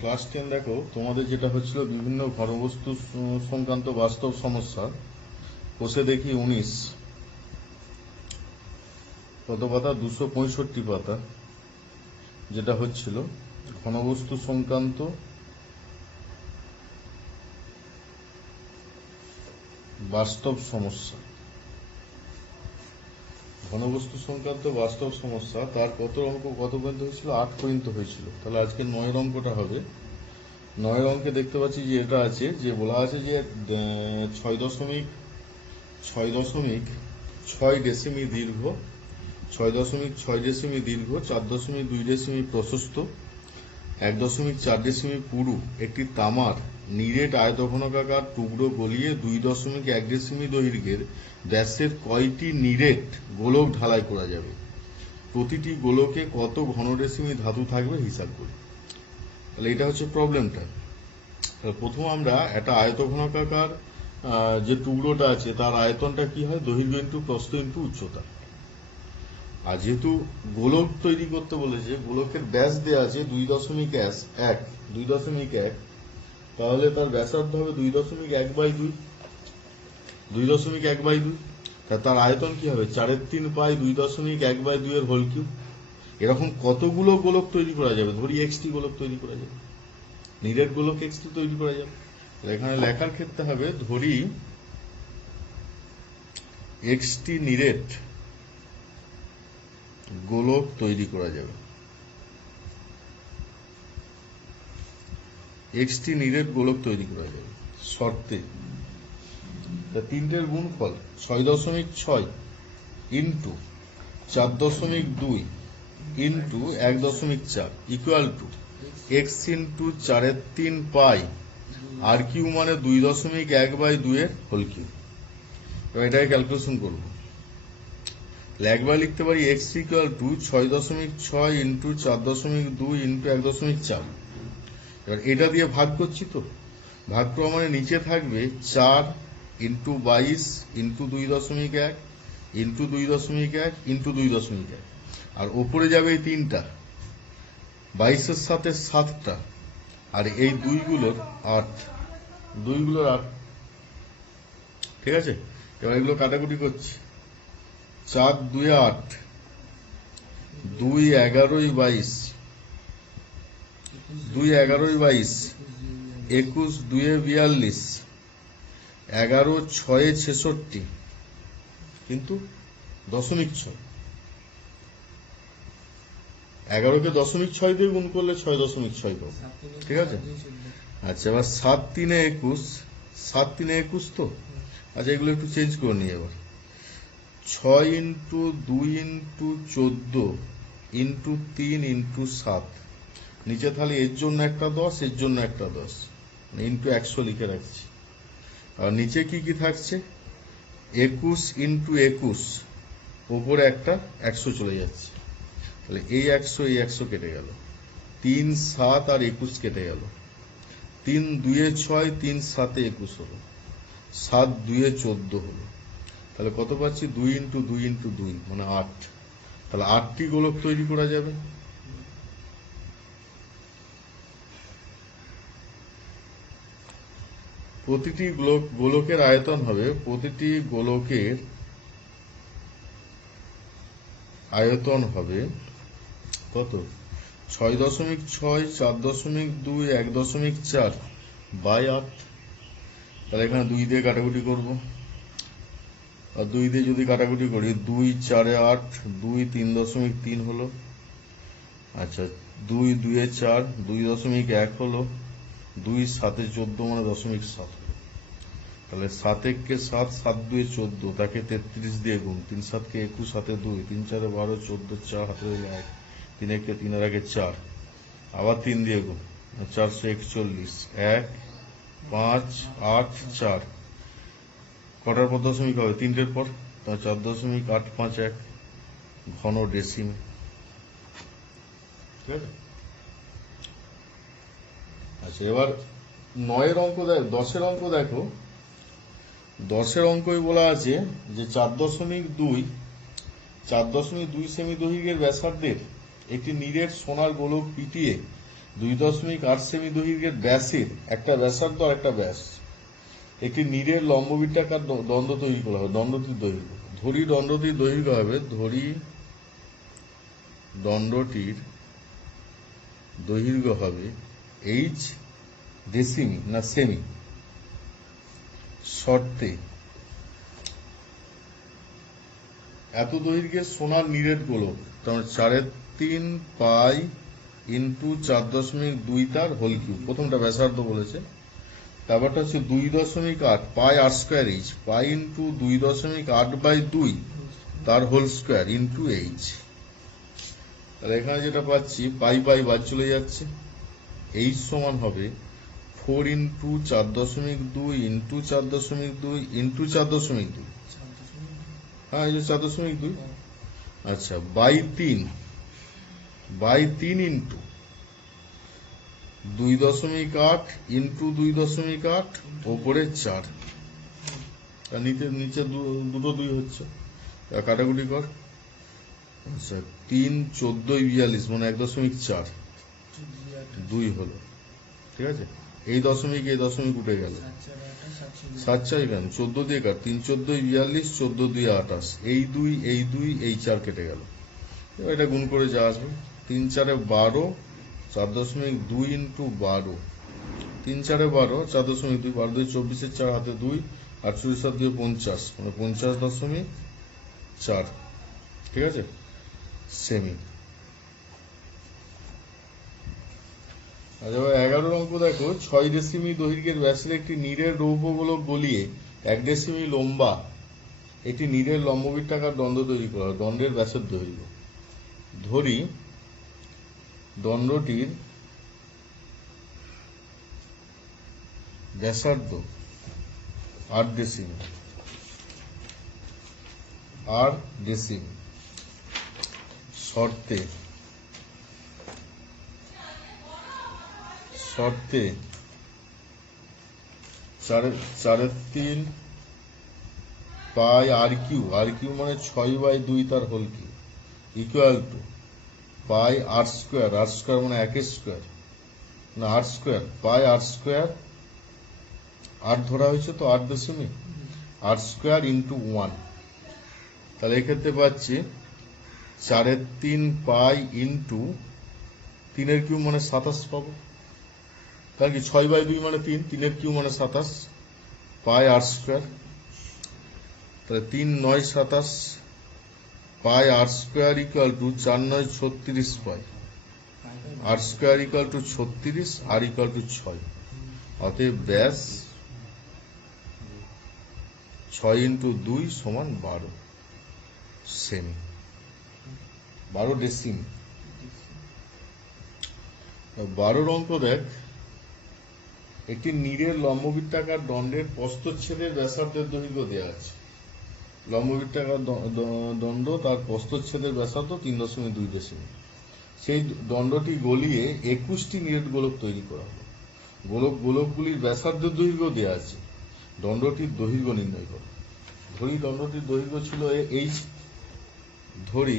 Class 10 দেখো, তোমাদের যেটা হচ্ছিল বিভিন্ন ঘনবস্তু সংক্রান্ত বাস্তব সমস্যা, কোষে দেখি 19 কত পাতা, 265 পাতা, যেটা হচ্ছিল ঘনবস্তু সংক্রান্ত বাস্তব সমস্যা। ঘনবস্তু সংক্রান্ত বাস্তব সমস্যা, তার কত অঙ্ক কত পর্যন্ত হয়েছিল? 8 পর্যন্ত হয়েছিল। তাহলে আজকে 9 অঙ্কটা হবে। 9 অঙ্কে দেখতে পাচ্ছি যে এটা আছে, যে বলা আছে যে 6.6 ডেসিমি দীর্ঘ, 6.6 ডেসিমি দীর্ঘ, 4.2 ডেসিমি প্রশস্ত, 1.4 ডেসিমি পুরু একটি তামার নিরেট আয়তঘনকাকার টুকরো গলিয়ে 2.1 ডেসিমি দৈর্ঘ্যের ব্যাসের কয়টি নিরেট গোলক ঢালাই করা যাবে? প্রতিটি গোলকে কত ঘন ডেসিমি ধাতু থাকবে হিসাব করি। তাহলে এটা হচ্ছে প্রবলেমটা। প্রথম আমরা একটা আয়তঘনকাকার যে টুকরোটা আছে তার আয়তনটা কি হয়? দৈর্ঘ্য ইন্টু প্রস্থ ইন্টু উচ্চতা। আর যেহেতু গোলক তৈরি করতে বলেছে, গোলকের ব্যাস দেওয়া আছে 2.1, তাহলে তার ব্যাসার্ধ হবে 2.1/2, 2.1/2। তার আয়তন কি হবে? 4/3 পাই 2.1/2 এর হোল কিউব। এরকম কতগুলো গোলক তৈরি করা যাবে? ধরি এক্সটি গোলক তৈরি করা যাবে, নিরেট গোলক এক্সটি তৈরি করা যাবে। এখানে লেখার ক্ষেত্রে হবে, ধরি এক্সটি নিরেট গোলক তৈরি করা যাবে, এক্সটি নিরেট গোলক তৈরি করা যাবে শর্তে তিনটের গুণফল 6.6 into 4.2 into 1.4 equal to x into 4/3 pi r cube মানে 2.1/2 এর হোল কিউব। এবার এটাকে ক্যালকুলেশন করবো। একবার লিখতে পারি x equal to 6.6 into 4.2 into 1.4। এবার এটা দিয়ে ভাগ করছি, তো ভাগ করা মানে নিচে থাকবে 4 ইন্টু 22 ইন্টু 2.1 ইন্টু 2.1 ইন্টু 2.1, আর ওপরে যাবে এই 3টা, 22-এর সাথে 7টা, আর এই 2গুলোর 8, ঠিক আছে। এবার এগুলো কাটাকুটি করছি, 4 2 8, 2 11 22, 2 11 22, 21 2 42, 11 6 66, কিন্তু 0.6, 11কে 0.6 দিয়ে গুণ করলে 6.6 পাবো, ঠিক আছে। আচ্ছা, এবার 7 3 21, 7 3 21 তো। আচ্ছা, এগুলো একটু চেঞ্জ করে নিই। এবার 6 ইন্টু 2 ইন্টু 14 ইন্টু 3 ইন্টু 7, নিচে তাহলে এর জন্য একটা 10, এর জন্য একটা 10, ইন্টু 100 লিখে রাখছি। আর নিচে কি কি থাকছে? 21 ইন্টু 21, ওপরে একটা 100 চলে যাচ্ছে, তাহলে এই 100 এই 100 কেটে গেল, 3 7 আর 21 কেটে গেল, 3 2 6, 3 7 21 হলো, 7 2 14 হলো। তাহলে কত পাচ্ছি? 2 ইন্টু 2 ইন্টু 2 মানে 8। তাহলে 8টি গোলক তৈরি করা যাবে। প্রতিটি গোলকের আয়তন হবে, প্রতিটি গোলকের আয়তন হবে কত? 6.6, 4.2, 1.4 বাই 8। তাহলে এখানে 2 দিয়ে কাটাকুটি করবো, আর 2 দিয়ে যদি কাটাকুটি করি, 2 4 8, 2 3.3 হলো। আচ্ছা, 2 2 4, 2.1 হলো, 2 7 14 মানে 0.7 হলো। তাহলে 7 1 7, 7 2 14, তাকে 33 দিয়ে গুণ, 3 7 21, 7 2, 3 4 12, 14, 4 হাতে 1, 3 1 3 আর আগে 4, আবার 3 দিয়ে গুণ, 441, 1 5 8 4, কটার পর দশমিক হবে? 3টের পর, 4.851 ঘন ডেসিমি, ঠিক আছে। আচ্ছা, এবার 9-এর অঙ্ক দেখো, 10-এর অঙ্ক দেখো। 10-এর অঙ্কই বলা আছে যে 4.2 সেমি দৈর্ঘ্যের ব্যাসার্ধের একটি নিরেট সোনার গোলক পিটিয়ে 2.8 সেমি দৈর্ঘ্যের ব্যাসের একটা ব্যাসার্ধ আর একটা ব্যাস একটি নীরের লম্ববৃত্তাকার দণ্ড তৈরি করা হবে। দণ্ডটির দৈর্ঘ্য ধরি দণ্ডটির দৈর্ঘ্য হবে দণ্ডটির দৈর্ঘ্য হবে এইচ ডেসিমি না সেমি শর্তে এত দৈর্ঘ্যের সোনার নীরের গোলক, তার 3.5 পাই ইন্টু 4.2 তার হোল কিউব। প্রথমটা ব্যাসার্ধ বলেছে, তারপরটা হচ্ছে 2.8 পাই r square H, pi into 2.8/2 তার হোল স্কোয়ার ইন্টু এইচ। তাহলে এখানে যেটা পাচ্ছি পাই পাই বাদ চলে যাচ্ছে, এইচ সমান হবে 4 ইন্টু 4.2 ইন্টু 4.2 ইন্টু 4.2, হ্যাঁ এই যে 4.2, আচ্ছা বাই 3 ইন্টু 2.8 ইন্টু 2.8 ওপরে 4, আর নিচে দুটো 2 হচ্ছে, কাটাকুটি কর। আচ্ছা 3 14 42 মানে 1.4 2 হলো, ঠিক আছে। এই দশমিক উঠে গেল, 7 4 কেন 14 দিয়ে কাট, 3 14 42 14 2 28, এই 2 এই 4 কেটে গেল। এটা গুণ করে যা আসবে 3 4 12, 4.2 ইন্টু 12, 3 4 12, 4.2, 12 2 24, 4 হাতে 2, 48 7 2 50 মানে 50.4, ঠিক আছে সেমি। আচ্ছা 11 অঙ্ক দেখো, 6 ডেসিমি দৈর্ঘ্যের ব্যাসের একটি নীরের রৌপ্য গোলক গলিয়ে 1 ডেসিমি লম্বা একটি নীরের লম্ববৃত্তাকার দণ্ড তৈরি করা। দণ্ডের ব্যাসের দৈর্ঘ্য ধরি দণ্ডটির ব্যাসার্ধ 8 ডেসিমি শর্তে 3 পাই আর কিউ মানে 6/2 তার whole cube equal to pi r square মানে 1 স্কোয়ার না 8 স্কোয়ার, পাই আর স্কোয়ার 8 ধরা হয়েছে তো 8 দশমিক 8 স্কোয়ার ইন্টু 1। তাহলে এক্ষেত্রে পাচ্ছি 3 পাই ইন্টু 3 কিউ মানে 27 পাবো, কারণ কি 6/2 মানে 3 কিউ মানে 27 পাই আর স্কোয়ার, তাহলে 3 9 27 pi r square equal to 4 9 36 pi r square equal to 36 r equal to 6। অতএব ব্যাস 6 ইন্টু 2 সমান 12 সেমি, 12 ডেসিমি। 12 অঙ্ক দেখ, একটি নীরের লম্ববৃত্তাকার দণ্ডের প্রস্থচ্ছেদের ব্যাসার্ধের দৈর্ঘ্য দেওয়া আছে। লম্ববৃত্তাকার দণ্ড, তার প্রস্থচ্ছেদের ব্যাসার্ধ 3.2 ডেসিমি। সেই দণ্ডটি গলিয়ে 21টি নীরের গোলক তৈরি করা হবে। গোলকগুলির ব্যাসার্ধের দৈর্ঘ্য দেওয়া আছে, দণ্ডটির দৈর্ঘ্য নির্ণয় করো। ধরি দণ্ডটির দৈর্ঘ্য ছিল এইচ, ধরি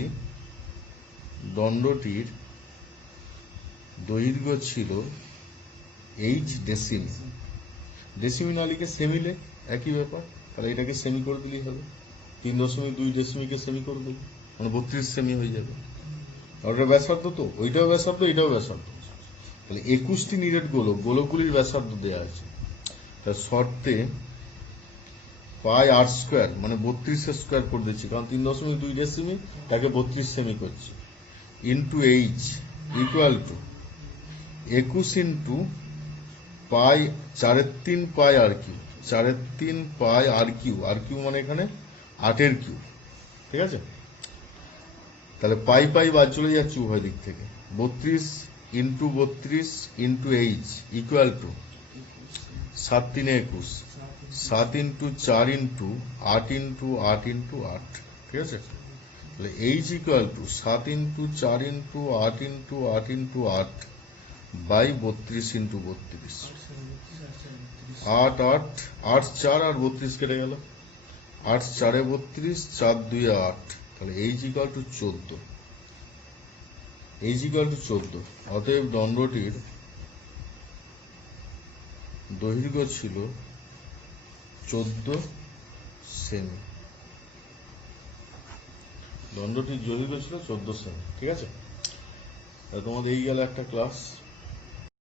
দণ্ডটির দৈর্ঘ্য ছিল এইচ ডেসিমি, ডেসিমি না লিখে সেমি লেখ, একই ব্যাপার। তাহলে এটাকে সেমি করে দিলেই হবে, 3.2 ডেসিমিকে সেমি করে দেবো মানে 32 সেমি হয়ে যাবে। ওটা ব্যাসার্ধ তো, ওইটাও ব্যাসার্ধ এটাও ব্যাসার্ধ। তাহলে 21টি নীরের গোলকগুলির ব্যাসার্ধ দেওয়া আছে। তার শর্তে পাই আর স্কোয়ার মানে 32 স্কোয়ার করে দিচ্ছি, কারণ 3.2 ডেসিমি তাকে 32 সেমি করছি, into h equal to 21 into pi 3 pi r cube, 3 pi r cube মানে এখানে 8 কিউ, ঠিক আছে। তাহলে পাই পাই বাদ চলে যাচ্ছে উভয় দিক থেকে, 32 into 32 into h equal to 7 3 21, 7 into 4 into 8 into 8 into 8, ঠিক আছে। তাহলে h equal to 7 into 4 into 8 into 8 into 8 by 32 into 32, 8 8 8 4 আর 32 কেটে গেল, 8 4 32, 4 2 8, তাহলে h equal two 14। H equal two 14। অতএব দণ্ডটির দৈর্ঘ্য ছিল 14 সেমি। দণ্ডটির দৈর্ঘ্য ছিল 14 সেমি। ঠিক আছে, তোমাদের এই গেল একটা ক্লাস।